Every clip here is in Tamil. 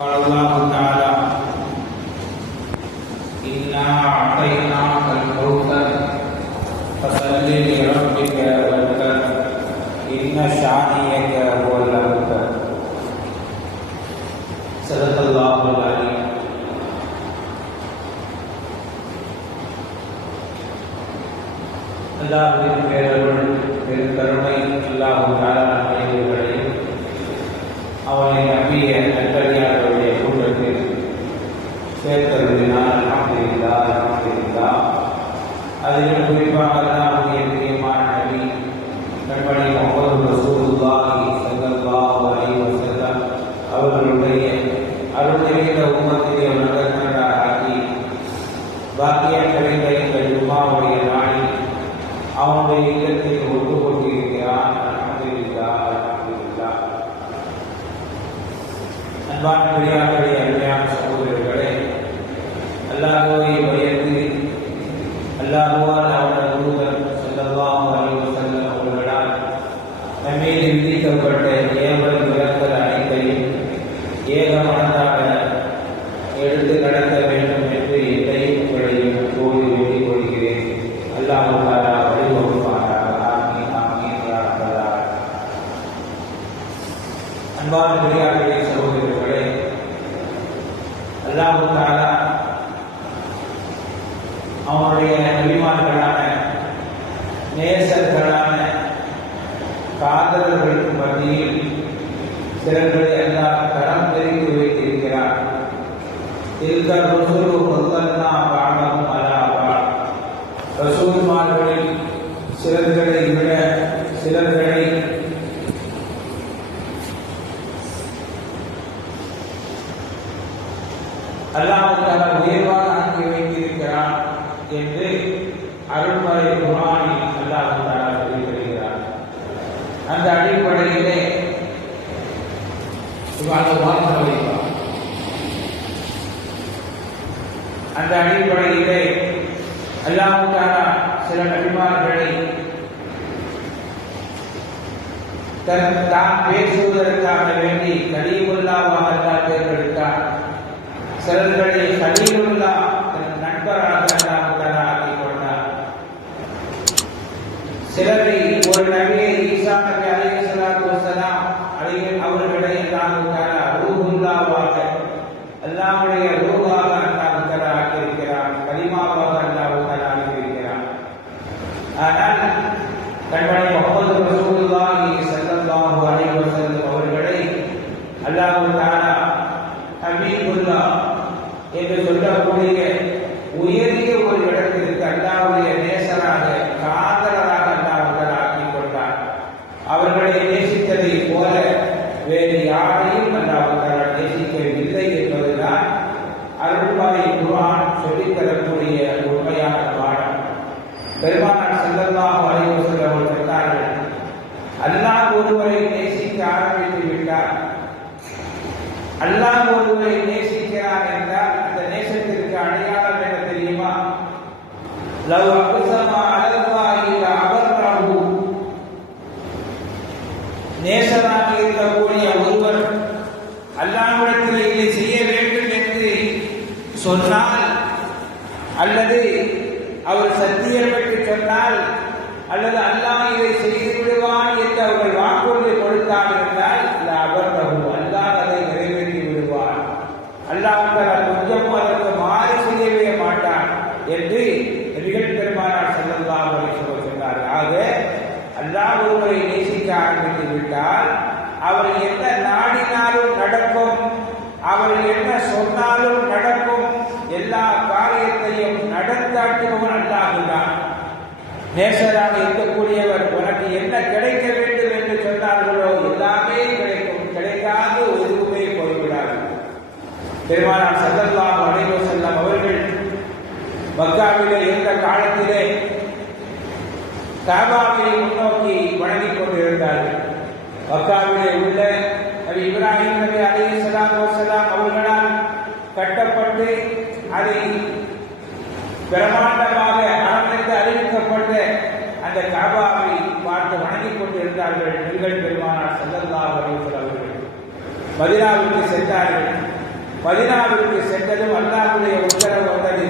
قال الله تعالى إنا أعطيناك الكوثر فصل لربك وانحر إن شانئك هو الأبتر صدق الله العليم அல்லாஹ்வின் பேரருள் பெருங்கருணை அல்லாஹ் தாலா நம்மைகளையும் அவனை நம்பிய நட்டடியார்களுடைய கூட்டத்தில் சேர்த்தருளினால் அல்ஹம்துலில்லா அல்ஹம்துலில்லா அதிலும் குறிப்பாக அல்லாஹ்வுடைய பிரியமான நபி கண்மணி முகமது ரசூலுல்லாஹி ஸல்லல்லாஹு அலைஹி வஸல்லம் அவர்களுடைய அருள் நிறைந்த உம்மத்திலே நகர்ந்தராக பாக்கியம் கிடைத்த இந்த ஜும்மாவுடைய நாளில் அவனுடைய சிலர்களை எல்லாம் கரம் தெரிந்து வைத்திருக்கிறார் இந்த ரசூலு முத்தன்னா பாடமும் அலாபா ரசூல்மார்களில் சிலர்களை விட சிலர்களை அல்லாஹால உயர்வாக ஆக்கி வைத்திருக்கிறான் என்று அருள்மறை குரானில் அல்லாஹால சொல்லியிருக்கிறார் அந்த அடிப்படையிலே இவ்வாறு வார்த்தை வைப்பார் அந்த அடிப்படையிலே அல்லாஹால சில நபிமார்களை தான் பேசுவதற்காக வேண்டி கலீமுல்லாவாக தான் தேர்ந்தெடுத்தார். சிலர்களை கலீமுல்லா தன் நண்பராக அல்லாஹ் ஆக்கிக் கொண்டார். சிலரை ஒரு நபியை ஈசா நபி அலைஹிஸ்ஸலாத்து வஸலாம் அலைஹி அவர்களை அல்லாஹ் தஆலா ரூஹுல்லாவாக அல்லாஹ்வுடைய ரூஹாக அல்லாஹ் தஆலா ஆக்கியிருக்கிறார் கலிமாவாக அல்லாஹ் தஆலா ஆக்கியிருக்கிறார் ஆனால் கண்மணி முகமது ரசூலுல்லாஹி ஸல்லல்லாஹு அலைஹி வஸல்லம் அவர்களை அல்லாஹ் தஆலா ஹபீபுல்லா என்று சொல்லக்கூடிய உயரிய ஒரு இடத்திற்கு அல்லாஹ்வுடைய நேசராக காதலராக அல்லாஹ் தஆலா ஆக்கிக் கொண்டார் அவர்களை நேசித்ததை போல வேறு யாரையும் அல்லாஹ் தஆலா நேசிக்கவில்லை என்பதுதான் அருள்வாய் குர்ஆன் சொல்லித் தரக்கூடிய உண்மையான பாடம் பெருமானார் ஸல்லல்லாஹு அலைஹி வஸல்லம் அவர்கள் சொன்னார்கள் அல்லாஹ் ஒருவரை நேசிக்க ஆரம்பித்து விட்டார் அல்லாஹ் ஒருவரை நேசிக்கிறான் என்றால் அந்த நேசத்திற்கு அடையாளம் என்ன தெரியுமா? லவ் அக்ஸமா அலல்லாஹி லஅபர்ரஹு நேசராக இருக்கக்கூடிய ஒருவர் அல்லாஹ்விடத்தில் இதை செய்ய வேண்டும் என்று சொன்னால் அல்லது அவர் சத்தியம் பெற்று சொன்னால் அல்லது அல்லாஹ் இதை செய்து விடுவான் என்று அவர்கள் வாக்குறுதி கொடுத்தார் என்றால் அபர்ரகு அல்லாஹ் அதை நிறைவேற்றி விடுவான் அல்லாஹ் தஆலா கொஞ்சமும் அதற்கு மாறி செய்யவே மாட்டான் என்று நபிகள் பெருமானார் ஸல்லல்லாஹு அலைஹி வஸல்லம் சொன்னார் ஆக அல்லாஹ் ஒருவரை நேசிக்க ஆரம்பித்து விட்டால் அவர் என்ன நாடினாலும் நடக்கும் அவர் என்ன சொன்னாலும் நடக்கும் எல்லா காரியத்தையும் நடந்தாட்டுபவன் அல்லாஹுதான். நேசராக இருக்கக்கூடியவர் உனக்கு என்ன கிடைக்க வேண்டும் என்று சொன்னார்களோ எல்லாமே கிடைக்கும். கிடைக்காது எதுவுமே போய்விடாது. பெருமானார் ஸல்லல்லாஹு அலைஹி செல்லம் அவர்கள் மக்காவிலே இருந்த காலத்திலே காபாவை முன்னோக்கி வணங்கிக் கொண்டிருந்தார்கள். மக்காவிலே உள்ள நபி இப்ராஹிம் நபி அலைஹிஸ்ஸலாத்து வஸலாம் அவர்களால் கட்டப்பட்டு அதை பிரமாண்டமாக அரண்மைக்கு அறிவிக்கப்பட்ட அந்த காபாவை பார்த்து வணங்கிக் கொண்டிருந்தார்கள் நபிகள் பெருமானார் செல்லல்லா அலைஹி அவர்கள். மதினாவிற்கு சென்றார்கள். மதினாவிற்கு சென்றதும் அல்லாஹுடைய உத்தரவு வந்தது.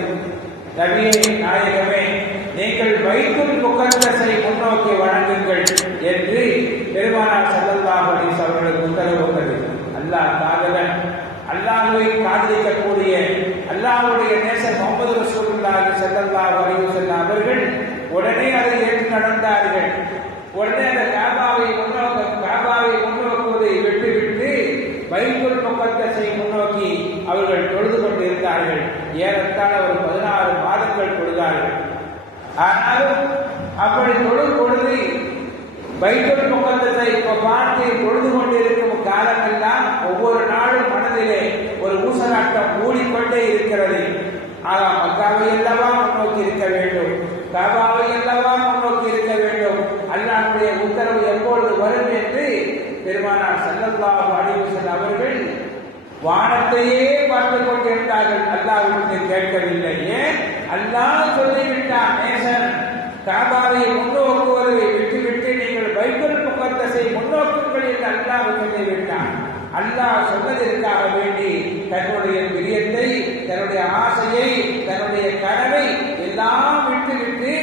நபியே நாயகமே நீங்கள் வைத்துல் முகந்தசை முன்னோக்கி வணங்குங்கள் என்று பெருமானார் ஸல்லல்லாஹு அலைஹி வஸல்லம் அவர்களுக்கு உத்தரவு வந்தது அல்லாஹ் காதலன் அல்லாஹ்வை காதலிக்கக்கூடிய அல்லாஹ்வுடைய நேசர் முகமது ரசூலுல்லாஹி ஸல்லல்லாஹு அலைஹி வஸல்லம் அவர்கள் உடனே அதை ஏற்று நடந்தார்கள் உடனே அந்த காபாவை முன்னோக்க காபாவை முன்னோக்குவதை விட்டுவிட்டு பைபிள் முகத்தஸை முன்னோக்கி அவர்கள் தொழுது கொண்டிருந்தார்கள் ஏறத்தாழ ஒரு பதினாறு மாதங்கள் தொழுதார்கள் ஆனாலும் அப்படி தொழும் பொழுது பைபிள் முகத்தத்தை இப்ப பார்த்து பொழுது கொண்டிருக்கும் காலமெல்லாம் ஒவ்வொரு நாளும் மனதிலே ஒரு ஊசலாட்டம் மூடிக்கொண்டே இருக்கிறது. ஆகா மக்காவை அல்லவா முன்னோக்கி இருக்க வேண்டும்? காபாவை அல்லவா முன்னோக்கி இருக்க வேண்டும்? அல்லாஹ்வுடைய உத்தரவு எப்பொழுது வரும் என்று பெருமானார் சல்லல்லாஹு அலைஹி அவர்கள் வானத்தையே பார்த்து கொண்டிருந்தார்கள். அல்லாஹ்விடத்தை கேட்கவில்லை. ஏன்? அல்லாஹ் சொல்லிவிட்டான் நேசன் காபாவை முன்னோக்கு விட்டுவிட்டு நீங்கள் பைபிள் முகத்தஸை முன்னோக்குங்கள் என்று அல்லாஹ் அல்லாஹ் சொன்னதற்காக வேண்டி தன்னுடைய பிரியத்தை தன்னுடைய ஆசையை தன்னுடைய கனவை எல்லாம் விட்டுவிட்டு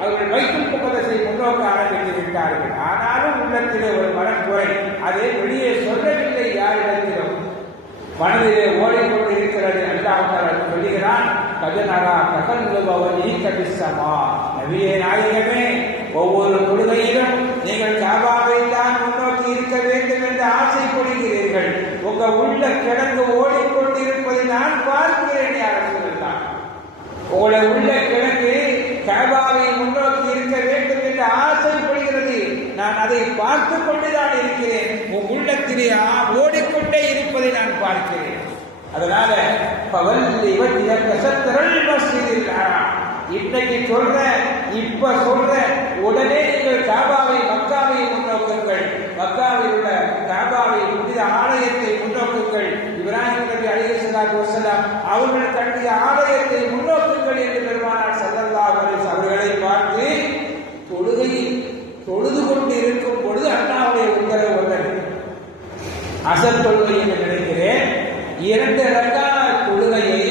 அவர்கள் வைக்கும் முகதசை முன்னோக்க ஆரம்பித்து விட்டார்கள். ஆனாலும் உள்ளத்திலே ஒரு மனக்குறை அதை வெளியே சொல்லவில்லை யாரிடத்திலும். மனதிலே ஓடிக்கொண்டு இருக்கிறது அல்லாஹ் சொல்லுகிறான் கதனரா ககல்லுபவன் ஈக்கபிசமா நபியே நாயகமே ஒவ்வொரு தொழுகையிலும் நீங்கள் சாபாக தான் முன்னோக்கி இருக்க வேண்டும் என்று ஆசைப்படுகிறீர்கள் உங்க உள்ள கிடங்கு ஓடிக்கொண்டிருப்பதை நான் பார்க்கிறேன் யார் சொல்லலாம் உங்களை உள்ள கிழங்கு காபாவை முன்னோக்கி இருக்க வேண்டும் என்று ஆசைப்படுகிறது நான் அதை பார்த்து கொண்டுதான் இருக்கிறேன். உன் உள்ளத்திலே ஆ- ஓடிக்கொண்டே இருப்பதை நான் பார்க்கிறேன். அதனால பவல்லி வஜ்ஜ கசத்தரல் மஸ்ஜிதில் இன்னைக்கு சொல்ற இப்ப சொல்ற உடனே நீங்கள் காபாவை மக்காவை முன்னோக்குங்கள். மக்காவில் உள்ள காபாவை புனித ஆலயத்தை முன்னோக்குங்கள். இப்ராஹிம் நபி அலைஹி சலாத் வசலாம் அவர்கள் கட்டிய ஆலயத்தை முன்னோக்குங்கள் என்று பெருமானார் சல்லல்லா அலைஹி அவர்களை பார்த்து தொழுகையில் தொழுது கொண்டு இருக்கும் பொழுது அண்ணாவுடைய உத்தரவு வந்தது. அசல் தொழுகை என்று நினைக்கிறேன். இரண்டு ரக்காத் தொழுகையை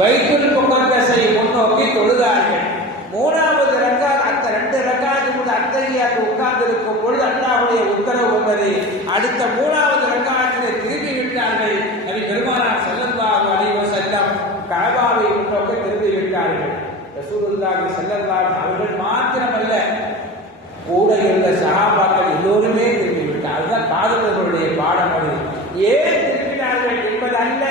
வைத்துள் முகத்தஸை முன்னோக்கி தொழுதார்கள். மூணாவது ரக்காத் அந்த ரெண்டு ரக்காத்து கூட அத்தகையாத்து உட்கார்ந்து இருக்கும் பொழுது அல்லாவுடைய உத்தரவு வந்தது. அடுத்த மூணாவது ரக்காத்திலே திரும்பி விட்டார்கள். நபி பெருமானார் ஸல்லல்லாஹு அலைஹி செல்லம் கஅபாவை முன்னோக்கி திரும்பி விட்டார்கள். ரசூலுல்லாஹி ஸல்லல்லாஹு அவர்கள் மாத்திரமல்ல கூட இருந்த சகாபாக்கள் எல்லோருமே திரும்பி விட்டார் அதுதான் காதலர்களுடைய பாடம் அது. ஏன் திரும்பினார்கள் என்பது அல்ல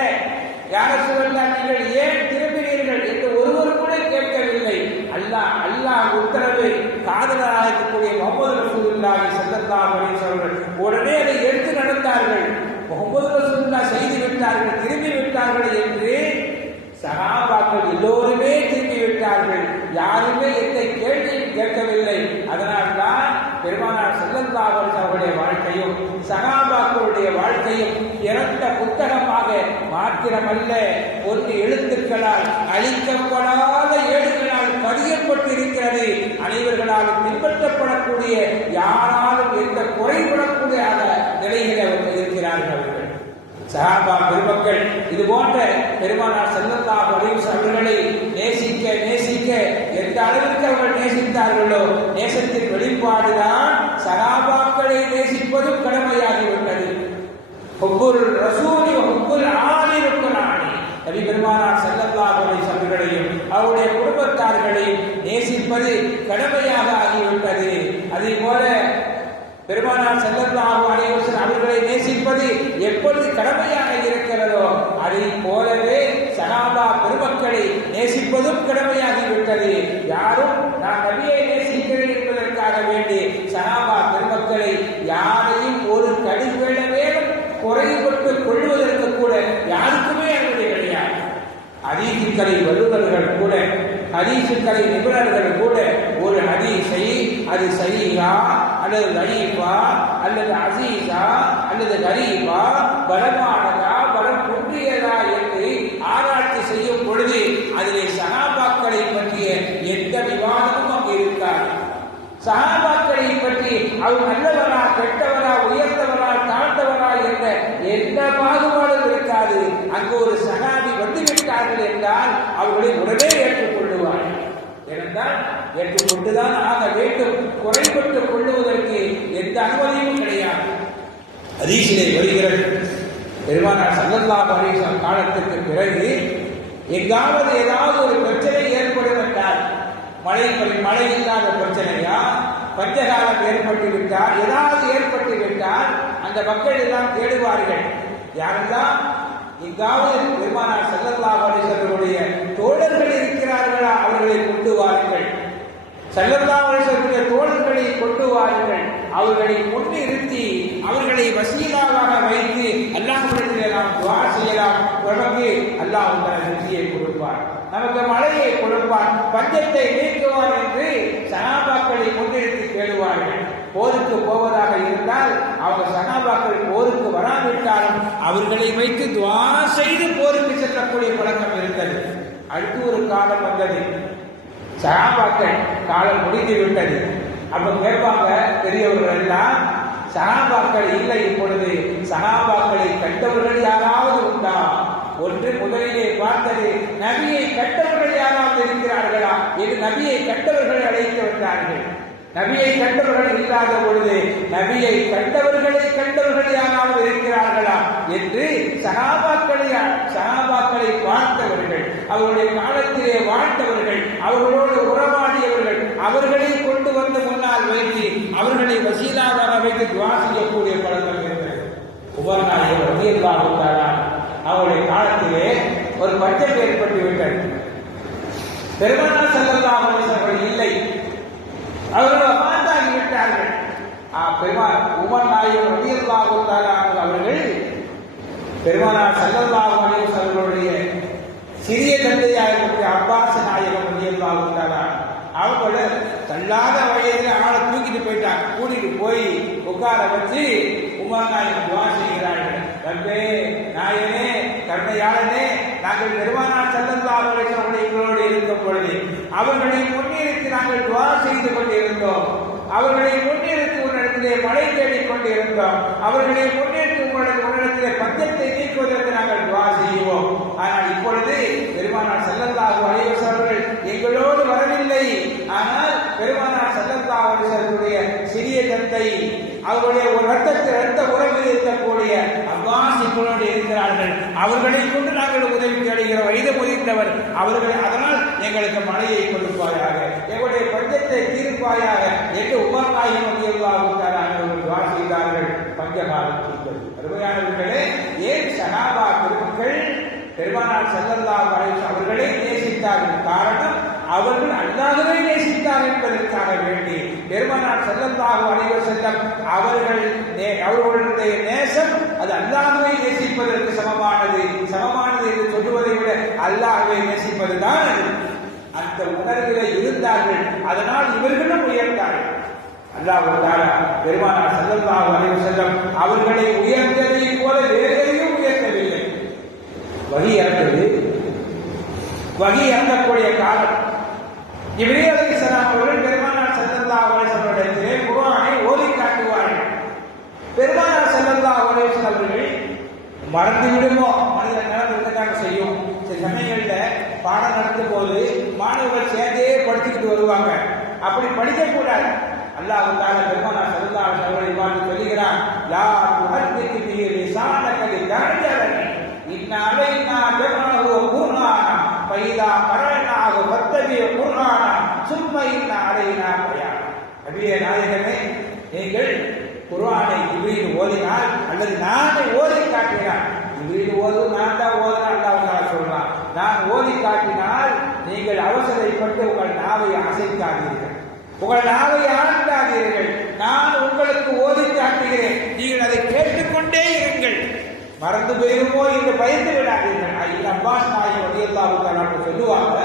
யாரும் சொல்லலாம் நீங்கள் ஏன் திரும்பினீர்கள் என்று ஒருவர் கூட கேட்கவில்லை அல்லாஹ் அல்லாஹ் உத்தரவு காதலராக இருக்கக்கூடிய முகமது ரசூலுல்லாஹி ஸல்லல்லாஹு அலைஹி வஸல்லம் உடனே அதை எடுத்து நடந்தார்கள் முகமது ரசூலுல்லா செய்து விட்டார்கள் திரும்பி விட்டார்கள் என்று சகாபாக்கள் எல்லோருமே திரும்பி விட்டார்கள். யாருமே எந்த கேள்வியும் கேட்கவில்லை. அதனால்தான் பெருமானார் ஸல்லல்லாஹு அவருடைய வாழ்க்கையும் சகாபாக்களுடைய வாழ்க்கையும் இறந்த புத்தகமாக மாத்திரமல்ல. ஒன்று எழுத்துக்களால் அழிக்கப்படாத ஏடுகளால் பதியப்பட்டிருக்கிறது. அனைவர்களாலும் பின்பற்றப்படக்கூடிய யாராலும் எந்த குறைபடக்கூடிய நிலையில் இருக்கிறார்கள். அவர்கள் சஹாபா பெருமக்கள் இது போன்ற பெருமானார் ஸல்லல்லாஹு அலைஹி வஸல்லம் அவர்களை நேசிக்க நேசிக்க எந்த அளவிற்கு அவர்கள் நேசித்தார்களோ நேசத்தின் வெளிப்பாடுதான் சகாபாக்களை நேசிப்பதும் கடமையாகிவிட்டது. ஒவ்வொரு ரசூலி ஒவ்வொரு ஆலி ருக்குனானி நபி பெருமானார் ஸல்லல்லாஹு அலைஹி அவர்களையும் அவருடைய குடும்பத்தார்களையும் நேசிப்பது கடமையாக ஆகிவிட்டது. அதே போல பெருமானார் செல்லல்லாஹு அலைஹி அவர்களை நேசிப்பது எப்பொழுது கடமையாக இருக்கிறதோ அதை போலவே சகாபா பெருமக்களை நேசிப்பதும் கடமையாகி விட்டது. யாரும் நான் நபியை நேசிக்கிறேன் என்பதற்காக வேண்டி சகாபா பெருமக்களை யாரையும் ஒரு கடுவேள குறைபட்டு கொள்வதற்கு கூட யாருக்குமே அனுமதி கிடையாது. ஹதீசுக்கலை வல்லுநர்கள் கூட ஹதீசுக்கலை நிபுணர்கள் கூட ஒரு ஹதீஸை அது சரியா அல்லது தயீஃபா அல்லது அசீஸா அல்லது கரீஃபா பலமானதா பலம் குன்றியதா என்று ஆராய்ச்சி செய்யும் பொழுது அதிலே சகாபாக்களை பற்றிய எந்த விவாதமும் அங்கு இருக்காது. சகாபாக்களை பற்றி அவர் நல்லவரா கெட்டவரா உயர்ந்தவரா தாழ்ந்தவரா என்ற எந்த பாகுபாடும் இருக்காது. அங்கு ஒரு சகாபி வந்துவிட்டார்கள் என்றால் அவர்களை உடனே ஏற்றுக்கொள்ளுவார் ஏனென்றால் ஏற்றுக்கொண்டுதான் ஆக வேண்டும். குறைபட்டுக் கொள்ளுவதற்கு எந்த அனுமதியும் கிடையாது. அதீசிலே வருகிறது. பெருமானார் சல்லல்லா பரீசம் காலத்திற்கு பிறகு எங்காவது ஏதாவது ஒரு பிரச்சனை ஏற்படுவென்றால் மழை மழை இல்லாத பிரச்சனையா? பஞ்சகாலம் ஏற்பட்டு விட்டால் ஏதாவது ஏற்பட்டு விட்டால் அந்த மக்கள் எல்லாம் தேடுவார்கள். யாரெல்லாம் எங்காவது பெருமானார் சல்லல்லா பரீசர்களுடைய தோழர்கள் இருக்கிறார்களா? அவர்களை கொண்டு வாருங்கள். சல்லல்லாஹு தோழர்களை கொண்டு வாருங்கள். அவர்களை இருத்தி அவர்களை வசீலாவாக வைத்து அல்லாஹ்விடத்தில் நாம் துவா செய்யலாம். நமக்கு அல்லாஹ் தன வெற்றியை கொடுப்பார். நமக்கு மழையை கொடுப்பார். பஞ்சத்தை நீக்குவார் என்று சகாபாக்களை முன்னிறுத்தி கேளுவார்கள். போருக்கு போவதாக இருந்தால் அவங்க சகாபாக்கள் போருக்கு வராவிட்டாலும் அவர்களை வைத்து துவா செய்து போருக்கு செல்லக்கூடிய பழக்கம் இருந்தது. அடுத்து ஒரு காலம் வந்தது. சராபாக்கன் காலம் முடிந்து விட்டது. அப்ப கேட்பாங்க பெரியவர்கள் எல்லாம் சகாபாக்கள் இல்லை இப்பொழுது. சகாபாக்களை கண்டவர்கள் யாராவது உண்டா? ஒன்று முதலிலே பார்த்தது நபியை கண்டவர்கள் யாராவது இருக்கிறார்களா? இது நபியை கண்டவர்கள் அழைத்து வந்தார்கள். நபியை கண்டவர்கள் இல்லாத பொழுது நபியை கண்டவர்களை கண்டவர்கள் யாராவது இருக்கிறார்களா என்று சகாபாக்களை சகாபாக்களை பார்த்தவர்கள் அவருடைய காலத்திலே வாழ்ந்தவர்கள் அவர்களோடு உறவாடியவர்கள் அவர்களை கொண்டு வந்து முன்னால் வைத்து அவர்களை வசீலாவாக வைத்து துவா செய்யக்கூடிய பழக்கம் இருந்தது. உமர் அவருடைய காலத்திலே ஒரு பஞ்சம் ஏற்பட்டு விட்டது பெருமனா செல்லல்லாமல் இல்லை. அவர்கள் மாந்தாகி விட்டார்கள். பெருமான் உமர் நாயகம் ரலியல்லாஹு தஆலா அவர்கள் பெருமானார் ஸல்லல்லாஹு அலைஹி அவர்களுடைய சிறிய தந்தையாக இருக்கக்கூடிய அப்பாஸ் நாயகம் ரலியல்லாஹு தஆலா அவங்க தள்ளாத வயதில் ஆளை தூக்கிட்டு போயிட்டாங்க. கூட்டிட்டு போய் உட்கார வச்சு உமர் நாயகம் துவா செய்கிறார்கள். ரப்பே நாயனே கருணையாளனே நாங்கள் பெருமானார் ஸல்லல்லாஹு அலைஹி வஸல்லம் எங்களோடு பொழுது அவர்களை முன்னிறுத்தி நாங்கள் துவா செய்து கொண்டிருந்தோம். அவர்களை முன்னிறுத்தி உன்னிடத்திலே மழை தேடிக் கொண்டிருந்தோம். அவர்களை முன்னிறுத்தி உன்னிடத்தில் உன்னிடத்திலே பஞ்சத்தை நீக்குவதற்கு நாங்கள் துவா செய்வோம். ஆனால் இப்பொழுது பெருமானார் ஸல்லல்லாஹு அலைஹி வஸல்லம் எங்களோடு வரவில்லை. ஆனால் பெருமானார் ஸல்லல்லாஹு அலைஹி சிறிய தந்தை அவருடைய ஒரு ரத்தத்தில் ரத்த உறவில் இருக்கக்கூடிய அப்பாஸ் இருக்கிறார்கள். அவர்களை கொண்டு நாங்கள் உதவி தேடுகிற வயது முதிர்ந்தவர் அவர்கள் அதனால் எங்களுக்கு மழையை கொடுப்பாயாக எங்களுடைய பஞ்சத்தை தீர்ப்பாயாக என்று உமர் நாயகம் அவர்கள் துவா அருமையானவர்களே ஏன் சகாபா பெருமக்கள் பெருமானார் செல்லல்லா அலைஹி அவர்களை நேசித்தார்கள்? காரணம் அவர்கள் அல்லாஹ்வை என்பதற்காக வேண்டி பெருமானார் செல்லந்தாக அனைவர் செல்லம் அவர்கள் நே- அவர்களுடைய நேசம் அது அல்லாஹ்வை நேசிப்பதற்கு சமமானது சமமானது என்று சொல்லுவதை விட அல்லாஹுவை நேசிப்பதுதான் அந்த உணர்விலே இருந்தார்கள் அதனால் இவர்களும் உயர்ந்தார்கள். அல்லாஹ் தாலா பெருமானார் ஸல்லல்லாஹு அலைஹி செல்லம் அவர்களை உயர்ந்ததை போல வேறையும் உயர்த்தவில்லை. வகி இறந்தது. வகி இறந்தக்கூடிய காலம். இப்ரீ அலைஹிஸ்ஸலாம் அவர்கள் பெருமானார் ஸல்லல்லாஹு அலைஹி வஸல்லத்திலே குர்ஆனை ஓதி காட்டுவார்கள். பெருமானார் ஸல்லல்லாஹு அலைஹி அவர்கள் மறந்து விடுமோ மனித நடந்து விடத்தாங்க செய்யும். சில சமயங்களில் பாடம் நடத்தும் போது மாணவர்கள் சேர்ந்தே படிச்சுக்கிட்டு வருவாங்க. அப்படி படிக்க கூடாது. அல்லாஹ் தால பெருமானார் ஸல்லல்லாஹு அலைஹி வஸல்லம் அவர்களை பார்த்து சொல்லுகிறான் லா துஹத்திக்கு பி லிசானக தரஜலனி இன்ன அலைனா ஜமஅஹு குர்ஆனா ஃபைதா கரனாஹு ஃபத்தபி குர்ஆனா சும்ம இன்ன அலைனா பயானா நபியே நாயகமே நீங்கள் குர்ஆனை இப்ரீல் ஓதினால் அல்லது நானே ஓதி காட்டினால் இப்ரீல் ஓது நான் தான் ஓதுனா அல்லாஹ் சொல்றான் நான் ஓதி காட்டினால் நீங்கள் அவசரப்பட்டு உங்கள் நாவை அசைக்காதீர்கள். உங்கள் நாவை ஆழ்ந்தாதீர்கள் நான் உங்களுக்கு ஓதி காட்டுகிறேன். நீங்கள் அதை கேட்டுக்கொண்டே இருங்கள். மறந்து போயிருமோ என்று பயந்து விடாதீர்கள். இது அப்பாஸ் நாயகம் வடியல்லாவுக்கு சொல்லுவாங்க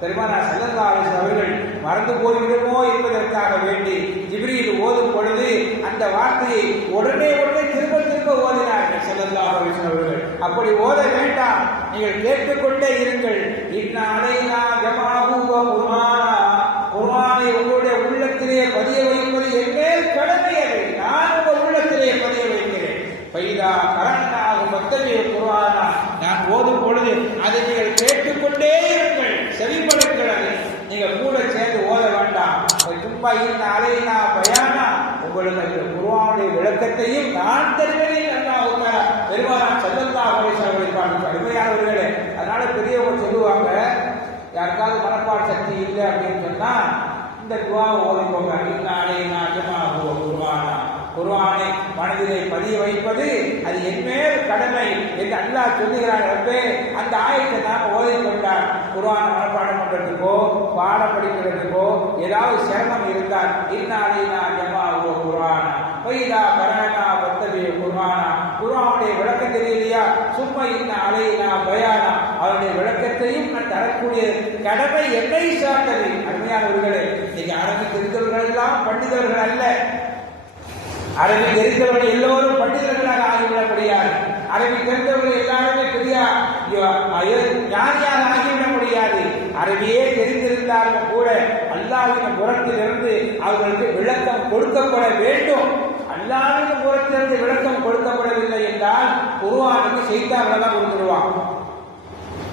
பெருமானார் ஸல்லல்லாஹு அவர்கள் மறந்து போய்விடுமோ என்பதற்காக வேண்டி ஜிப்ரியில் ஓதும் பொழுது அந்த வார்த்தையை உடனே உடனே திரும்ப திரும்ப ஓதினார்கள் ஸல்லல்லாஹு அவர்கள். அப்படி ஓத வேண்டாம். நீங்கள் கேட்டுக்கொண்டே இருங்கள். இன்ன அலைனா ஜமாஹு வ உங்களுடைய உள்ளத்திலே பதிய வைப்பது என்ன மேல் கடமை அது நான் உங்கள் உள்ளத்திலே பதிய வைக்கிறேன் பைதா கரண்டாக மத்தவிய குர்ஆனா நான் ஓதும் பொழுது அதை நீங்கள் கேட்டுக்கொண்டே இருங்கள் செவிப்படுங்கள் அதை நீங்க கூட சேர்ந்து ஓத வேண்டாம் சும்மா இன்ன அலைனா பயானா உங்களுக்கு அந்த குர்ஆனுடைய விளக்கத்தையும் நான் தருகிறேன் அல்லாஹ் பெருமானார் செல்லல்லா அவர்கள் அருமையானவர்களே அதனால பெரியவங்க சொல்லுவாங்க யாருக்காவது மனப்பாட சக்தி இல்லை அப்படின்னு சொன்னா இந்த துவாவை ஓதிக்கோங்க. இன்னாலே நான் குருவானா குருவானை மனதிலே பதிய வைப்பது அது என் மேல் கடமை என்று அல்லாஹ் சொல்லுகிறார். ரப்பே அந்த ஆயத்தை நாம் ஓதிக்கொண்டால் குருவான மனப்பாடம் பண்றதுக்கோ பாடம் படிக்கிறதுக்கோ ஏதாவது சிரமம் இருந்தால் இன்னாலே நான் குருவானா குர்ஆனா வைதா கரணா வத்தபி குர்ஆனா குர்ஆனுடைய விளக்கம் தெரியலையா சும்மா இன்ன அலையினா பயானா. அவருடைய விளக்கத்தையும் நான் தரக்கூடிய கடமை என்னை சார்ந்தது. அருமையானவர்களே இன்னைக்கு அரபி தெரிந்தவர்கள் எல்லாம் பண்டிதர்கள் அல்ல. அரபி தெரிந்தவர்கள் எல்லோரும் பண்டிதர்களாக ஆகிவிட முடியாது அரபி தெரிந்தவர்கள் எல்லாருமே பெரிய யார் ஆகிவிட முடியாது அரபியே தெரிந்திருந்தாலும் கூட அல்லாவின் புறத்திலிருந்து அவர்களுக்கு விளக்கம் கொடுக்கப்பட வேண்டும். அல்லாவின் புறத்திலிருந்து விளக்கம் கொடுக்கப்படவில்லை என்றால் குருவானுக்கு செய்தார்கள் தான் கொடுத்துருவான்.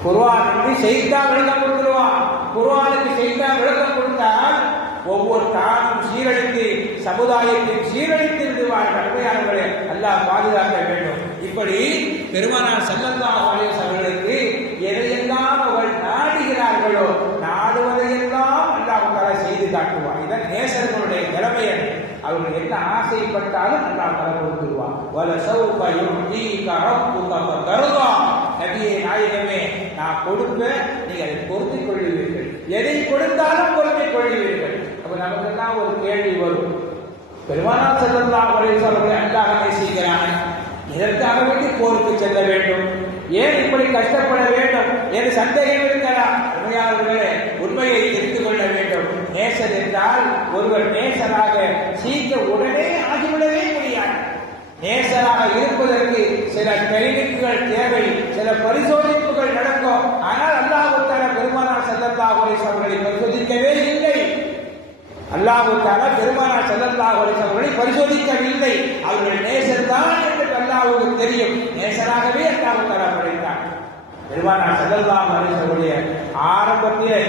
குருவானுக்கு செய்தா விளக்கம் கொடுத்துருவான். குருவானுக்கு செய்தா விளக்கம் கொடுத்தால் ஒவ்வொரு தானும் சீரழித்து சமுதாயத்தில் சீரழித்து விடுவார்கள் அருமையானவர்களே. அல்லாஹ் பாதுகாக்க வேண்டும். இப்படி பெருமானார் சல்லல்லாஹு அலைஹி அவர்களுக்கு எதையெல்லாம் அவர்கள் நாடுகிறார்களோ நாடுவதையெல்லாம் அல்லாஹ் தஆலா செய்து காட்டுவார் இதான் நேசர்களுடைய நிலைமை அது. அவர்கள் என்ன ஆசைப்பட்டாலும் அல்லாஹ் தர கொடுத்துருவான் வல சௌஃப யுஹ்தீக ரப்புக ஃபதர்தா. நபியே நாயகமே நான் கொடுப்பேன் நீங்கள் அதை பொருந்திக் கொள்ளுவீர்கள். எதை கொடுத்தாலும் பொருந்திக் கொள்ளுவீர்கள். அப்ப நமக்கெல்லாம் ஒரு கேள்வி வரும். பெருமானார் செல்லலாம் அவர்களை அல்லாஹ் நேசிக்கிறாங்க. இதற்காக வேண்டி போருக்கு செல்ல வேண்டும்? ஏன் இப்படி கஷ்டப்பட வேண்டும்? என்று சந்தேகம் இருக்கிறான் உண்மையாளர்களே உண்மையை தெரிந்து நேசர் என்றால் ஒருவர் நேசராக சீக்க உடனே ஆகிவிடவே முடியாது. நேசராக இருப்பதற்கு சில கிளினிக்குகள் தேவை சில பரிசோதிப்புகள் நடக்கும். ஆனால் அல்லாஹு தாலா பெருமானார் செல்லல்லாஹு அலைஹி அவர்களை பரிசோதிக்கவே இல்லை. அல்லாஹு தாலா பெருமானார் செல்லல்லாஹு அலைஹி அவர்களை பரிசோதிக்கவில்லை. அவர்கள் நேசர் தான் என்று அல்லாஹுக்கு தெரியும். நேசராகவே அல்லாஹு தாலா படைத்தார். பெருமானார் செல்லல்லாஹு அலைஹி அவருடைய ஆரம்பத்திலே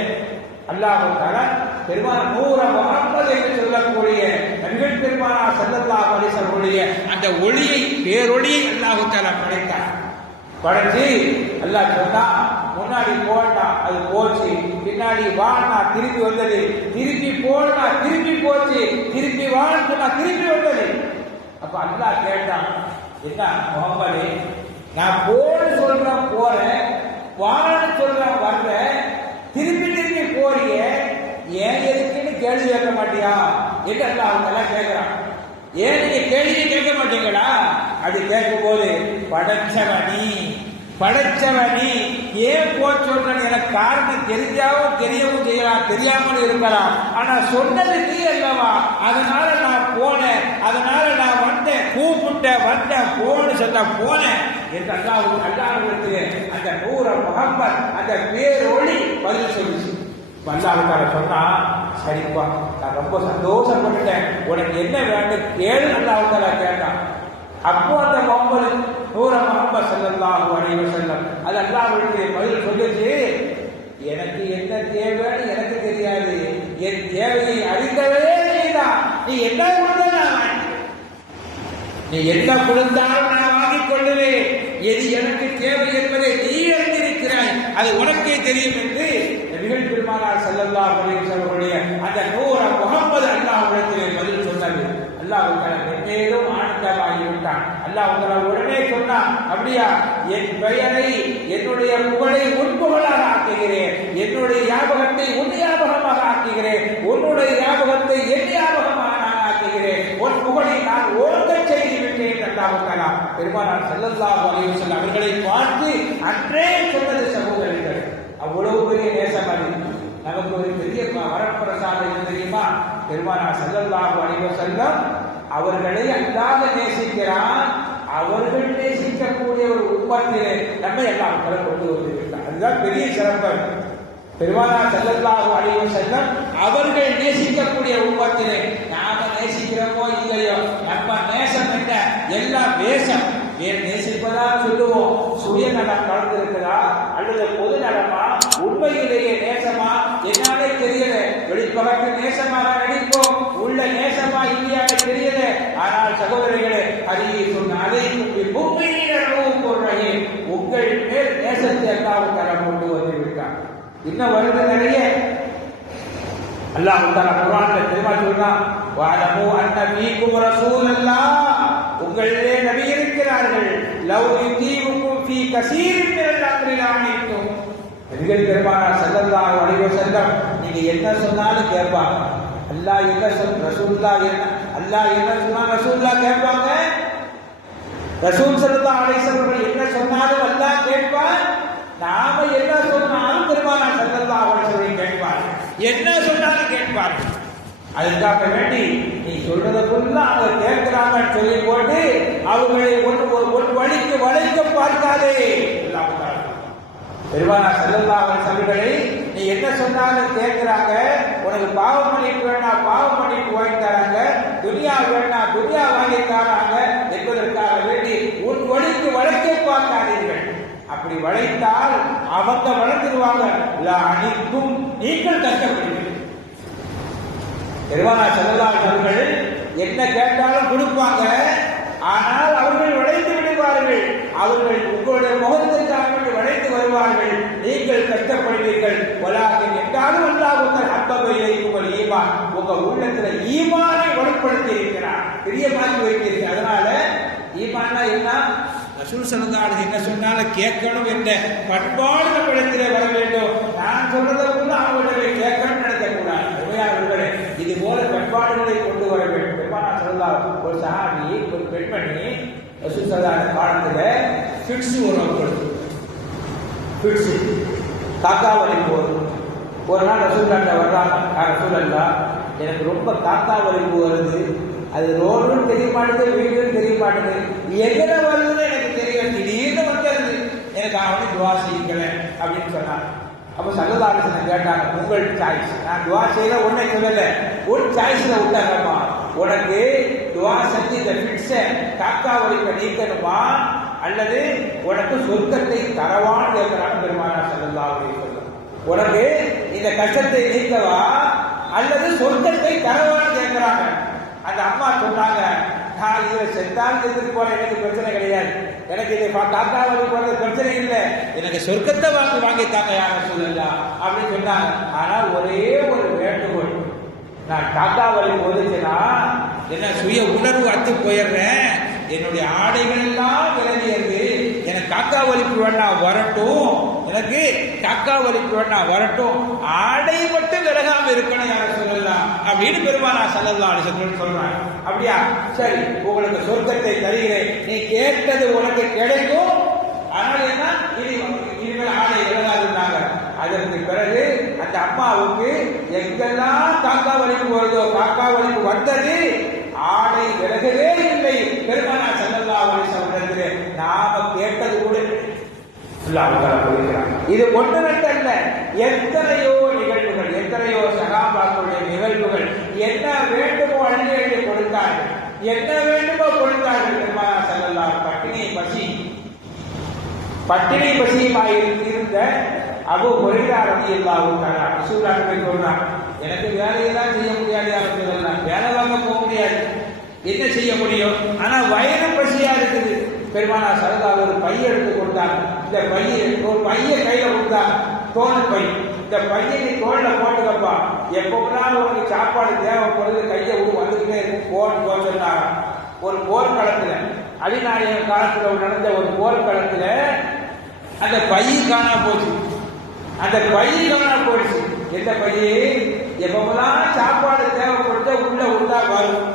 அல்லாஹு தாலா பெருமான நூற முகமது என்று சொல்லக்கூடிய பெண்கள் பெருமானா செல்லல்லா அலைஹி அந்த ஒளியை பேரொளியை அல்லாஹு தாலா படைத்தார். படைச்சு அல்லாஹ் சொன்னா முன்னாடி போனா அது போச்சு. பின்னாடி வானா திருப்பி வந்தது. திருப்பி போனா திருப்பி போச்சு. திருப்பி வான்னு திருப்பி வந்தது. அப்ப அல்லாஹ் கேட்டான் என்ன முகமது நான் போன்னு சொல்றேன் போறேன். வான்னு சொல்றேன் வர்றேன். திருப்பி திருப்பி போறிய ஏன் எதுக்குன்னு கேள்வி கேட்க மாட்டியா என்று அவங்கெல்லாம் அவங்க கேட்கிறான். ஏன் நீங்க கேள்வி கேட்க மாட்டீங்களா? அப்படி கேட்கும் போது படைச்சவனி படைச்சவனி ஏன் போ சொல்றேன்னு எனக்கு காரணம் தெரிஞ்சாவும் தெரியவும் செய்யலாம் தெரியாமல் இருக்கலாம். ஆனா சொன்னது நீ அல்லவா? அதனால நான் போனேன் அதனால நான் வந்தேன் கூப்பிட்டேன் வந்தேன் போன்னு சொன்ன போனேன். என்று அல்லாஹ் அல்லாஹ்விடத்திலே அந்த நூற முகம்மது அந்த பேரொழி பதில் சொல்லிச்சு. அல்லாஹால சொன்னா சரிப்பா. நான் ரொம்ப சந்தோஷப்பட்டுட்டேன். உனக்கு என்ன வேண்டும் கேளு அல்லாஹால கேட்டான் அப்போ அந்த முகமது நூற முகமது சல்லல்லாஹு அலைஹி செல்லம் அது அல்லாஹ்வுடைய பதில் சொல்லுச்சு. எனக்கு என்ன தேவைன்னு எனக்கு தெரியாது. என் தேவையை அறிந்தவே நீதான். நீ என்ன கொடுத்த நீ என்ன கொடுத்தாலும் நான் வாங்கிக் கொள்ளுவேன். எது எனக்கு தேவை என்பதை நீ அறிந்திருக்கிறாய். அது உனக்கே தெரியும் என்று நபிகள் பெருமானார் ஸல்லல்லாஹு அவர்களுடைய அந்த நூற முகமது அல்லாஹ்விடத்திலே பதில் சொன்னது அல்லாஹ் உங்களை மென்மேலும் ஆனந்தமாகி விட்டான் அல்லாஹ் உங்களை உடனே சொன்னான் அப்படியா என் பெயரை என்னுடைய புகழை உட்புகழாக ஆக்குகிறேன். என்னுடைய ஞாபகத்தை உன் ஞாபகமாக ஆக்குகிறேன். உன்னுடைய ஞாபகத்தை என் ஞாபகமாக நான் ஆக்குகிறேன். உன் புகழை நான் ஓங்க செய்து விட்டேன் அல்லாஹ் பெருமானார் செல்லல்லா அவர்களை பார்த்து அன்றே சொன்னது சகோதரர்கள் அவ்வளவு பெரிய நேசம் அது நமக்கு ஒரு பெரிய வரப்பிரசாதம் என்ன தெரியுமா? பெருமானார் ஸல்லல்லாஹு அலைஹி செல்லம் அவர்களை அல்லாத நேசிக்கிறான். அவர்கள் நேசிக்கக்கூடிய ஒரு உப்பத்திலே நம்மை எல்லாம் மக்களும் கொண்டு வந்து அதுதான் பெரிய சிறப்பு. பெருமானார் ஸல்லல்லாஹு அலைஹி செல்லம் அவர்கள் நேசிக்கக்கூடிய உப்பத்திலே நாம நேசிக்கிறோமோ இல்லையோ? நம்ம நேசம் என்ன? எல்லாம் வேஷம். நேசிப்பதாக சொல்லுவோம். சுயநலம் கலந்திருக்கிறா அல்லது பொது நலமா? உண்மையிலேயே நேசமா? என்னாலே தெரியல. வெளிப்பகத்து நேசமாக நடிப்போம். உள்ள நேசமா இல்லையாக தெரியல. ஆனால் சகோதரிகளே அதையே சொன்னாலே உங்கள் மேல் நேசத்தை அல்லாஹ் தர கொண்டு வந்து விட்டான். இன்னும் வருது நிறைய? அல்லாஹ் தர குரான்ல தெரியுமா சொல்றான்? வாழமோ அன்ன மீக்கும் ரசூல் அல்லா உங்களிலே நபியில் இருக்கிறார்கள் லவ் யுதீவுக்கும் ஃபீ கஸீரின் மினல் அம்ரி லஅனித்தும் நபிகள் பெருமானார் ஸல்லல்லாஹு அலைஹி வஸல்லம் நீங்க என்ன சொன்னாலும் கேட்பாங்க. அல்லாஹ் என்ன சொல் ரசூலுல்லாஹ் என்ன அல்லாஹ் என்ன சொன்னா ரசூலுல்லாஹ் கேட்பாங்க. ரசூல் ஸல்லல்லாஹு அலைஹி என்ன சொன்னாலும் அல்லாஹ் கேட்பான் நாம என்ன சொன்னாலும் பெருமானார் ஸல்லல்லாஹு அலைஹி வஸல்லம் கேட்பார். என்ன சொன்னாலும் கேட்பார். அதுக்காக வேண்டி நீ சொல்றத ஃபுல்லா அவங்க கேட்கிறாங்கன்னு சொல்லி போட்டு அவங்களை ஒரு ஒரு வழிக்கு வளைக்க பார்க்காதே. அல்லாஹ் தஆலா அவன் ஸல்லல்லாஹு நீ என்ன சொன்னாலும் கேட்கிறாங்க உனக்கு பாவ மன்னிப்பு வேணா பாவம் மன்னிப்பு வாங்கி தராங்க துனியா வேணா துனியா வாங்கி தராங்க என்பதற்காக வேண்டி உன் வழிக்கு வளைக்க பார்க்காதீர்கள். அப்படி வளைத்தால் அவங்க வளர்ந்துருவாங்க. அனைத்தும் நீங்கள் கஷ்டப்படுவீர்கள் பெருமானார் ஸல்லல்லாஹு அவர்கள் என்ன கேட்டாலும் கொடுப்பாங்க. ஆனால் அவர்கள் வளைந்து விடுவார்கள். அவர்கள் உங்களுடைய முகத்திற்காக வேண்டி வருவார்கள். நீங்கள் கஷ்டப்படுவீர்கள். வலாக்கின் என்றாலும் அல்லாஹ் உங்கள் அப்பபையை உங்கள் ஈமான் உங்க உள்ளத்துல ஈமானை வலுப்படுத்தி இருக்கிறார். பெரிய மாற்றி வைக்கிறீங்க அதனால ஈமான்னா என்ன? ரசூல் சல்லல்லாஹு என்ன சொன்னாலும் கேட்கணும் என்ற பண்பாடு நம்மிடத்திலே வர வேண்டும். நான் சொல்றதை கூட அவங்களுடைய கேட்கணும் நடத்தக்கூடாது பண்பாடுகளை கொண்டு வர வேண்டும். பெருமானா சொல்லலாம் ஒரு சஹாபி ஒரு பெண்மணி ரசூல் சல்லாஹ் காலத்துல ஃபிட்ஸ் ஃபிட்ஸு அவங்களுக்கு ஃபிட்ஸு காக்கா வலி போகும் ஒரு நாள் ரசூல்லாண்ட வர்றாங்க. "யா ரசூலல்லா எனக்கு ரொம்ப காக்கா வலிப்பு வருது அது ரோடும் தெரிய மாட்டேது வீடும் தெரிய மாட்டேது எங்கன வருதுன்னு எனக்கு தெரியும். திடீர்னு வந்துடுது எனக்கு அவனுக்கு துவா செய்யுங்களேன் அப்படின்னு சொன்னாங்க அப்போ சல்லதாரசனை கேட்டாங்க உங்கள் சாய்ஸ் நான் துவா செய்யல உன்னை சொல்லல. உன் சாய்ஸ்ல விட்டாங்கம்மா உனக்கு துவா செஞ்சு இந்த பிட்ஸ காக்கா வலிப்பை நீக்கணுமா? அல்லது உனக்கு சொர்க்கத்தை தரவான்னு கேட்கிறாங்க பெருமானா சல்லல்லா சொல்லுங்க உனக்கு இந்த கஷ்டத்தை நீக்கவா? அல்லது சொர்க்கத்தை தரவான்னு கேட்கிறாங்க. அந்த அம்மா சொன்னாங்க நான் இதை செத்தால் செத்துட்டு எனக்கு பிரச்சனை கிடையாது. எனக்கு இதை தாத்தா வழி போறது பிரச்சனை இல்லை. எனக்கு சொர்க்கத்தை வாங்கி வாங்கி தாங்க யாரும் சொல்லலாம் அப்படின்னு சொன்னாங்க ஆனா ஒரே ஒரு வேண்டுகோள். நான் தாத்தா வழி போதுச்சுன்னா என்ன சுய உணர்வு அத்து போயிடுறேன். என்னுடைய ஆடைகள் எல்லாம் விலகியது காக்கா ஒலிப்பு வேணா வரட்டும். எனக்கு காக்கா ஒலிப்பு வேணா வரட்டும். ஆடை மட்டும் விலகாம இருக்கணும் யார சொல்லலாம் அப்படின்னு பெருமானா சல்லல்லா அலிசன் சொல்றாங்க அப்படியா? சரி உங்களுக்கு சொர்க்கத்தை தருகிறேன். நீ கேட்டது உனக்கு கிடைக்கும். ஆனால் என்ன? இனி இனிமேல் ஆடை விலகாதுன்னாங்க. அதற்கு பிறகு அந்த அம்மாவுக்கு எங்கெல்லாம் காக்கா வலிப்பு வருதோ காக்கா வலிப்பு வந்தது ஆடை விலகவே இல்லை. பெருமானா சல்லல்லா அலிசன் நாம கேட்டது கூட அல்லாஹ் தஆலா கூறுகிறார். இது ஒன்று ரெண்டு அல்ல எத்தனையோ நிகழ்வுகள் எத்தனையோ சகாபாக்களுடைய நிகழ்வுகள் என்ன வேண்டுமோ அள்ளி அள்ளி கொடுத்தார்கள். என்ன வேண்டுமோ கொடுத்தார்கள் பெருமானா செல்லலாம் பட்டினி பசி. பட்டினி பசியுமாய் இருந்த அபு பொறியாரதி ரலியல்லாஹு தஆலா ரசூலுல்லாஹி போய் எனக்கு வேலையெல்லாம் செய்ய முடியாது யாரும் சொல்லலாம் வேலை வாங்க போக முடியாது. என்ன செய்ய முடியும்? ஆனா வயிறு பசியா இருக்குது. பெருமானா சரதா ஒரு பைய எடுத்து கொடுத்தாங்க இந்த பைய ஒரு பைய கையில கொடுத்தாங்க தோல் பை. இந்த பையை நீ தோல்ல போட்டுக்கப்பா. எப்பப்பெல்லாம் உனக்கு சாப்பாடு தேவைப்படுது கையை விட்டு வந்துக்கிட்டே இருக்கும் போன்னு போக சொன்னாங்க ஒரு போர்க்களத்துல அடிநாயக காலத்துல நடந்த ஒரு போர்க்களத்துல அந்த பைய காணா போச்சு. அந்த பைய காணா போயிடுச்சு எந்த பையே? எப்பப்பெல்லாம் சாப்பாடு தேவைப்படுத்த உள்ள உண்டா வரும்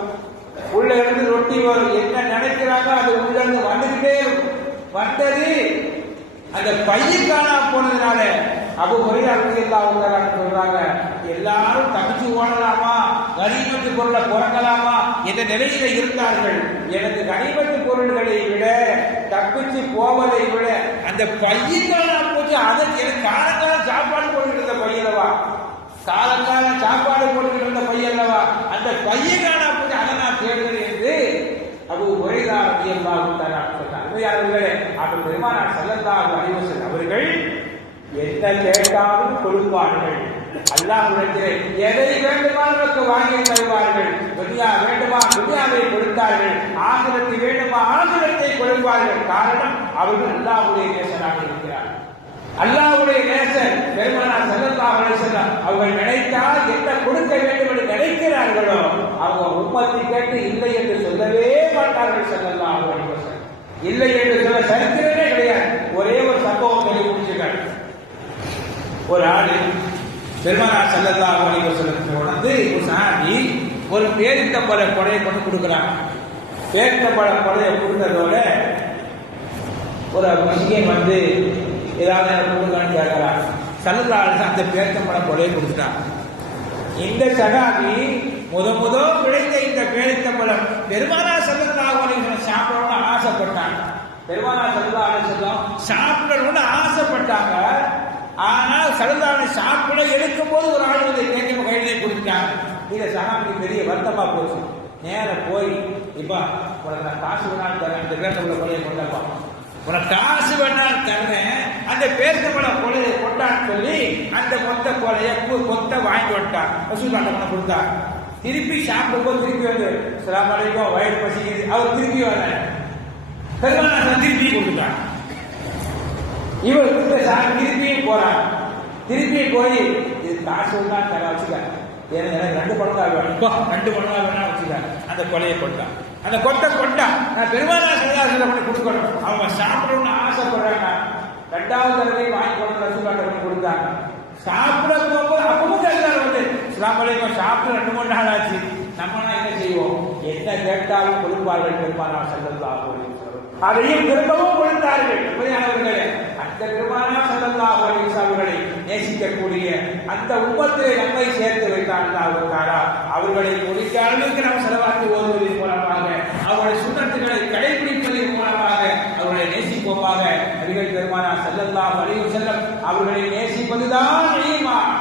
உள்ள இருந்து ரொட்டி வரும். என்ன நினைக்கிறாங்க? அது உள்ள இருந்து வந்துகிட்டே இருக்கும். வந்தது அந்த பையன் காணா போனதுனால அபு முறையா அவங்க சொல்றாங்க எல்லாரும் தப்பிச்சு ஓடலாமா? கனிமத்து பொருளை பிறக்கலாமா? என்ற நிலையில இருந்தார்கள். எனக்கு கனிமத்து பொருள்களை விட தப்பிச்சு போவதை விட அந்த பையன் காணா போச்சு. அதை எனக்கு காலங்காலம் சாப்பாடு போட்டுட்டு இருந்த பையனவா காலங்காலம் சாப்பாடு போட்டுக்கிட்டு இருந்த பையல்லவா அந்த பையன் காணா போச்சு அதை நான் தேடுகிறேன் என்று அபு முறைதா ரலியல்லாஹு அருமையாளர்களே அப்ப பெருமானார் ஸல்லல்லாஹு அலைஹி வஸல்லம் அவர்கள் என்ன கேட்டாலும் கொடுப்பார்கள். அல்லாஹ்விடத்திலே எதை வேண்டுமானாலும் வாங்கி தருவார்கள். துனியா வேண்டுமா? துனியாவை கொடுத்தார்கள். ஆகிரத்தை வேண்டுமா? ஆகிரத்தை கொடுப்பார்கள். காரணம் அவர்கள் அல்லாஹ்வுடைய நேசராக இருக்கிறார் அல்லாஹ்வுடைய நேசர் பெருமானார் ஸல்லல்லாஹு அலைஹி அவர்கள் நினைத்தால் என்ன கொடுக்க வேண்டும் நினைக்கிறார்களோ அவங்க உம்மத்தை கேட்டு இல்லை என்று சொல்லவே மாட்டார்கள் ஸல்லல்லாஹு இல்லை என்று சொல்ல சரித்திரமே கிடையாது. ஒரே ஒரு சம்பவம் சொல்லி முடிச்சுக்கள் ஒரு ஆடு பெருமானார் செல்லல்லா அலைஹி வஸல்லம் உணர்ந்து ஒரு சாமி ஒரு பேரித்தம்பழ கொடையை கொண்டு கொடுக்குறாங்க. பேரித்தம்பழ கொடையை கொடுத்ததோட ஒரு விஷயம் வந்து ஏதாவது கொடுக்கலான்னு கேட்கறான் செல்லல்லா அந்த பேரித்தம்பழம் கொடையை கொடுத்துட்டான் இந்த சகாபி முத முத விளைந்த இந்த பேரித்தம்பழம் பெருமானா சல்லல்லா சாப்பிடணும்னு ஆசைப்பட்டாங்க. பெருமானா சல்லல்லா அலிஸ்லாம் சாப்பிடணும்னு ஆசைப்பட்டாங்க. ஆனால் சல்லல்லாஹு சாப்பிட எடுக்கும் போது ஒரு ஆள் வந்து கேட்க கையிலே கொடுத்துட்டாங்க. இதை சகாபி பெரிய வருத்தமா போச்சு. நேரம் போய் இப்பா உனக்கு நான் காசு வேணாலும் தரேன். இந்த பேரித்தம்பழ கொலையை கொண்டப்பா உனக்கு காசு வேணா தர்றேன். அந்த பேரித்தம்பழ கொலையை கொட்டான்னு சொல்லி அந்த மொத்த கொலையை கொத்த வாங்கி வந்துட்டான். வசூல் பண்ண கொடுத்தா. திருப்பி சாப்பிடும்போது திருப்பி வந்து சலாம் அலைக்கும் வயிறு பசிக்குது. அவர் திருப்பி வர பெருமாள் திருப்பி கொடுத்துட்டான் இவர் கொடுத்த சாமி திருப்பியும் போறான் திருப்பி போய் இது காசு தான் தர வச்சுக்க. எனக்கு ரெண்டு பணம் வேணும். ரெண்டு பணம் வேணா வச்சுக்க. அந்த கொலையை கொட்டான். அந்த கொட்டை கொட்டான். நான் சிலாசில பண்ணி கொடுக்கணும் அவங்க சாப்பிடணும்னு ஆசைப்படுறாங்க ரெண்டாவது தடவை வாங்கி கொண்டு ரசூலாட்ட பண்ணி கொடுத்தாங்க சாப்பிட போகும்போது அப்பவும் கேட்கிறார் வந்து இஸ்லாம் வலைக்கும் சாப்பிட்டு ரெண்டு மூணு நாள் ஆச்சு. நம்ம என்ன செய்வோம்? என்ன கேட்டாலும் கொடுப்பார்கள் பெருமானார் செல்லல்லாஹு அதையும் திரும்பவும் கொடுத்தார்கள். உண்மையானவர்களே அந்த பெருமானார் செல்லல்லாஹு அலைஹி அவர்களை நேசிக்கக்கூடிய அந்த உம்மத்திலே நம்மை சேர்த்து வைத்தார் அல்லாஹ் அவர்களை முடிக்க அளவுக்கு நாம் செலவாக்கி ஓதுவதன் மூலமாக அவருடைய சுண்ணத்துகளை கடைபிடிப்பதன் மூலமாக அவர்களை நேசிப்போமாக நபிகள் பெருமானார் செல்லல்லாஹு அலைஹி வஸல்லம் அவர்களை நேசிப்பதுதான் ஈமான்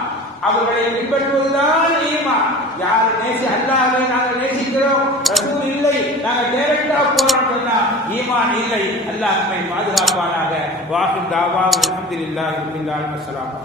அவர்களை பின்பற்றுவதுதான் நீமா யார் நேசி அல்லாஹ்வை நாங்கள் நேசிக்கிறோம். ரசூல் இல்லை. நாங்கள் டைரக்டா போறோம் சொன்னா ஈமான் இல்லை. அல்லாஹ் நம்மை பாதுகாப்பானாக. வாஹிம் தாவா அல்ஹம்துலில்லாஹி ரப்பில் ஆலமீன். அஸ்ஸலாமு